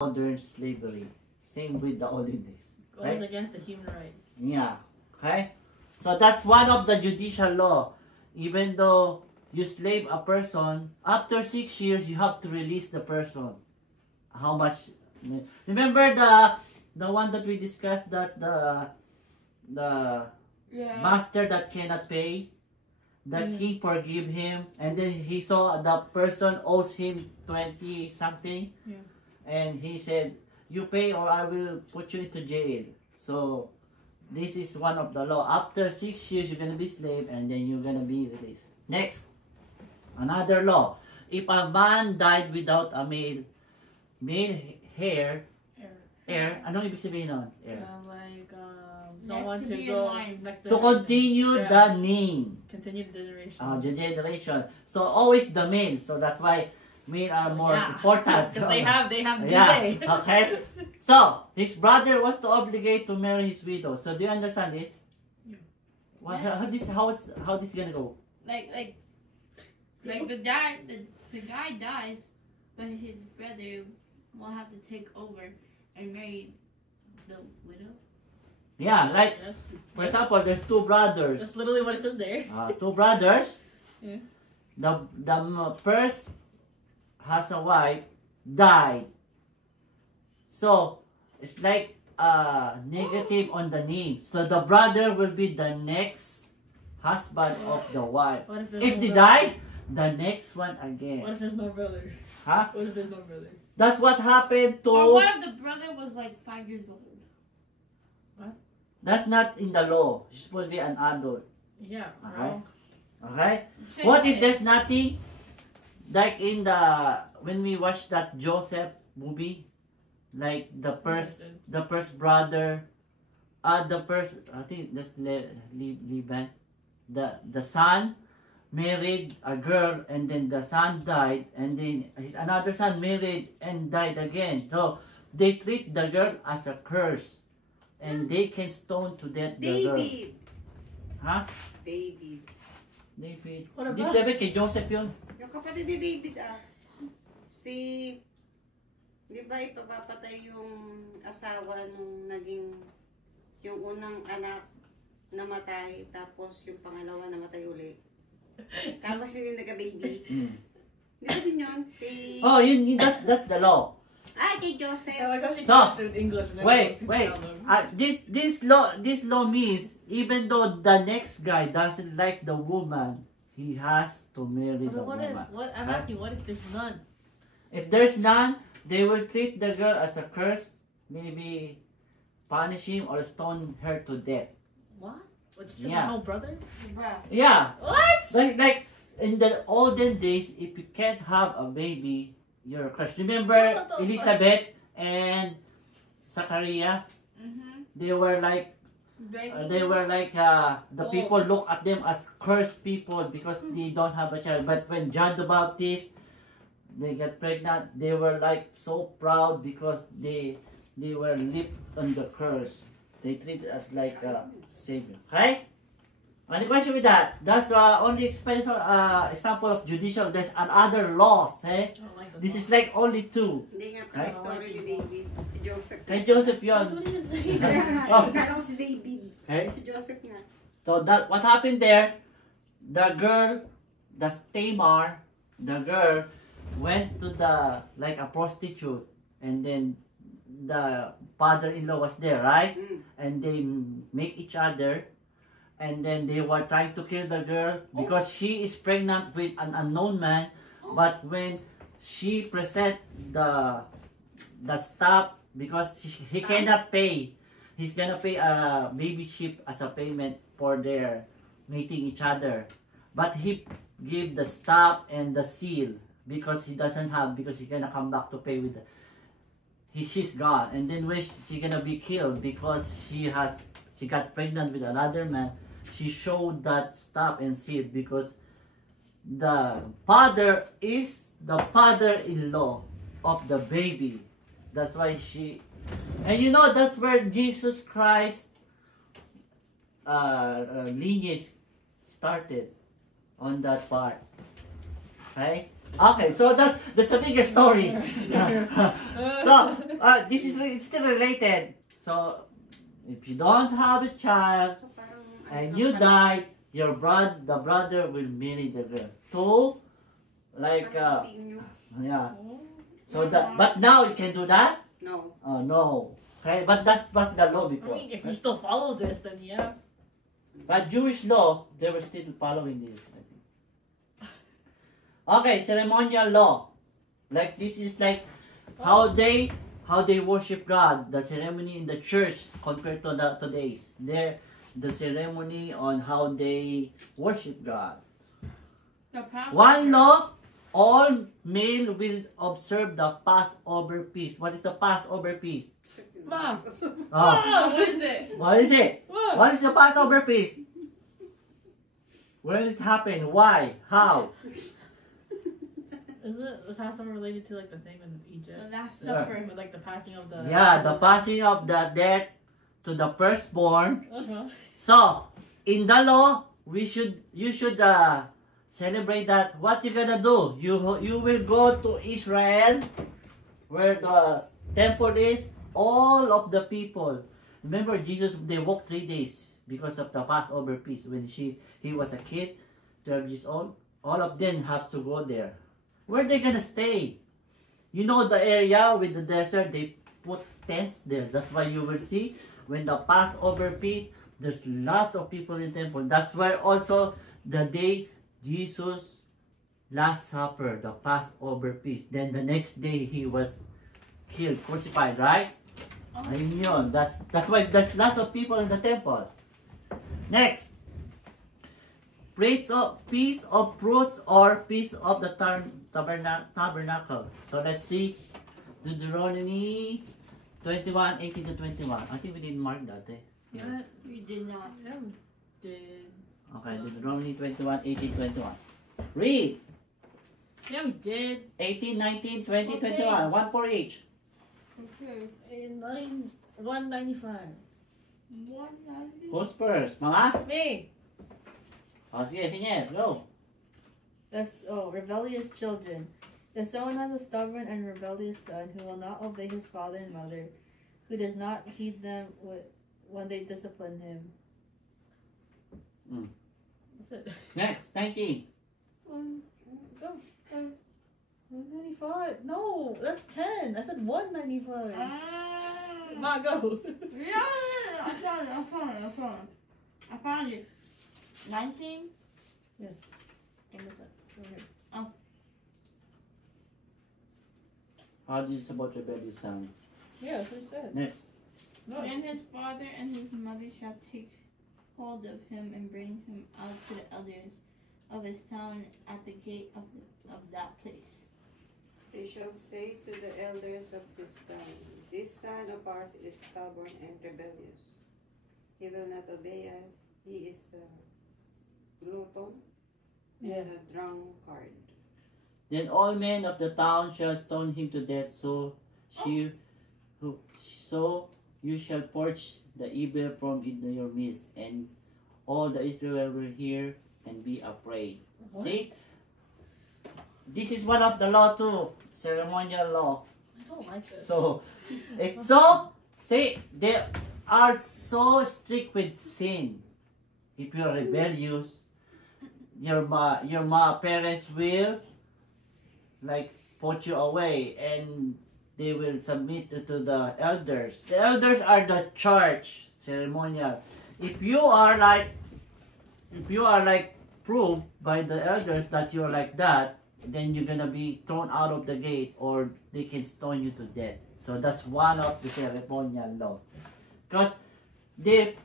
modern slavery. Same with the olden days. Goes Right? against the human rights. Yeah. Okay? So that's one of the judicial law. Even though you slave a person, after 6 years, you have to release the person. How much? Remember the one that we discussed, that the master that cannot pay, the king forgive him, and then he saw the person owes him 20 something, and he said, you pay or I will put you into jail. So this is one of the law. After 6 years, you're gonna be slave, and then you're gonna be released. Next, another law. If a man died without a male heir, anong ibig sabihin nun? Heir. Like someone to go next To continue the name. Continue the generation. The generation. So always the male. So that's why male are more important. Because they have the yeah. Okay. So his brother was to obligate to marry his widow. So do you understand this? Yeah. What, how this gonna go? Like the guy dies, but his brother will have to take over and marry the widow. Yeah, like for example, there's two brothers. That's literally what it says there. Two brothers. Yeah. The first has a wife, died. So it's like negative on the name. So the brother will be the next husband of the wife. If they die, the next one again. What if there's no brother? Huh? What if there's no brother? That's what happened to. Or what if the brother was like 5 years old? What? That's not in the law. He's supposed to be an adult. Yeah. Okay. Okay. What if there's nothing? Like in when we watched that Joseph movie, like the first brother, the first, I think that's Liban, the son married a girl, and then the son died, and then his another son married and died again. So they treat the girl as a curse, and they can stone to death the girl. David. Huh? David. David. What This about? David kay Joseph yun. Yung kapatid ni David di ba ipapapatay yung asawa nung naging, yung unang anak namatay, tapos yung pangalawa namatay uli. Tapos hindi nagka-baby. Di ba din yun? Oh, that's the law. Kay Joseph. So, English. Wait. This law means even though the next guy doesn't like the woman, he has to marry the woman. I'm asking, what if there's none? If there's none, they will treat the girl as a curse, maybe punish him or stone her to death. What? What? Just Yeah. no brother? Yeah. What? Like in the olden days, if you can't have a baby, you're a curse. Remember Elizabeth and Zachariah? They were like the people look at them as cursed people because they don't have a child. But when John the Baptist, they got pregnant, they were like so proud because they were lived under curse. They treated us like a savior. Okay? Any question with that? That's only example of judicial. There's another laws. Eh? This is like only two. Hindi nga pala story ni David. Si Joseph. Kay Joseph yun. That's what he was saying. Kala ko si David. Okay? Si Joseph nga. So that what happened there? The girl, the Tamar, the girl went to like a prostitute, and then the father-in-law was there, right? And they make each other, and then they were trying to kill the girl because she is pregnant with an unknown man. But when she present the stuff, because he cannot pay, he's gonna pay a baby sheep as a payment for their meeting each other. But he give the stuff and the seal because he doesn't have, because he's gonna come back to pay with she's gone. And then when she's gonna be killed because she got pregnant with another man, she showed that stuff and seal because the father is the father-in-law of the baby. That's why and you know that's where Jesus Christ lineage started, on that part. Okay? Okay, so that's a bigger story. So this is it's still related. So if you don't have a child So parang, and ano you lang, die, the brother will marry the girl. To like parang continue. yeah. So that but now you can do that? No. Oh no. Okay, but that's the law I before. mean, if you still follow this, then yeah. But Jewish law, they were still following this. I think. Okay, ceremonial law. Like this is like how they worship God. The ceremony in the church compared to the today's. The ceremony on how they worship God. The Passover. One law, all male will observe the Passover feast. What is the Passover feast? Mom. Oh, Ah, what is it? what is it? What? What is the Passover feast? When did it happen? Why? How? Isn't the Passover related to like the thing in Egypt? The Last Yeah. Supper. With, like the passing of the. Yeah, the passing of the death to the firstborn. Uh-huh. So, in the law, you should celebrate that. What you gonna do? You will go to Israel, where the temple is. All of the people. Remember, Jesus, they walked 3 days because of the Passover feast. When he was a kid, 12 years old, all of them have to go there. Where they gonna stay? You know the area with the desert, they put tents there. That's why you will see when the Passover feast, there's lots of people in the temple. That's why also the day Jesus Last Supper, the Passover feast. Then the next day he was killed, crucified, right? Ayun yun. That's why there's lots of people in the temple. Next. Feast of fruits or feast of the tabernacle. So let's see. Deuteronomy 21, 18 to 21. I think we didn't mark that. Yeah. We did not. Yeah, we did. Okay, Deuteronomy 21, 18, 21. Read. Yeah, we did. 18, 19, 20, Okay. 21. One for each. Okay. In 195. 190. Who's first? Mga? Me. O sige, sige. Go. Rebellious children. If someone has a stubborn and rebellious son who will not obey his father and mother, who does not heed them when they discipline him. Mm. That's it. Next, 19. Go. 195. No, that's 10. I said 195. Ma, go. Yeah, I found it. 19? Yes. On this side. Go ahead. How do you support rebellious son? Yeah, that's what I said. Next. No. Then his father and his mother shall take hold of him and bring him out to the elders of his town at the gate of that place. They shall say to the elders of this town, this son of ours is stubborn and rebellious. He will not obey us. He is a glutton and a drunkard. Then all men of the town shall stone him to death. So you shall purge the evil from in your midst, and all the Israel will hear and be afraid. What? See, this is one of the law too, ceremonial law. I don't like this. So it's so say they are so strict with sin. If you are rebellious, your parents will like put you away, and they will submit to the elders. The elders are the church ceremonial. If you are like proved by the elders that you're like that, then you're gonna be thrown out of the gate, or they can stone you to death. So that's one of the ceremonial law, because they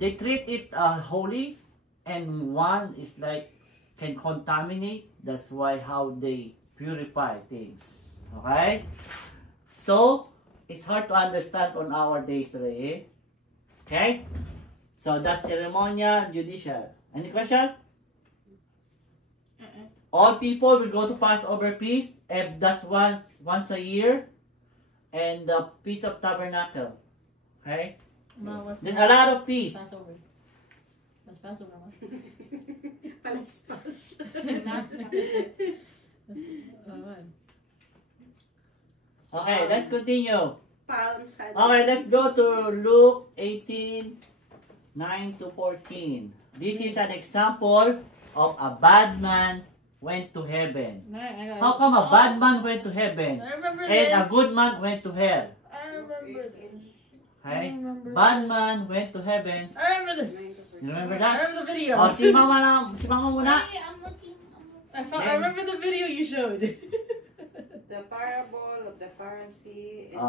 treat it holy, and one is like can contaminate. That's why how they purify things. Okay, so it's hard to understand on our days today. Okay, so that's ceremonial, judicial. Any question? All people will go to Passover feast, and that's once a year, and the Feast of Tabernacle. Okay, Ma, what's there's a lot of feasts. Passover? What's Passover? Ma? Palaspas. Not sakit. Okay, let's continue. Palm Sunday. Okay, let's go to Luke 18, 9 to 14. This is an example of a bad man went to heaven. How come a bad man went to heaven I remember and this. a good man went to hell? I remember this. Okay? I remember Bad this. man went to heaven. I remember this. You remember I that? remember the video. Oh, si mama muna. Hey, I'm looking. I remember the video you showed. The parable of the Pharisee and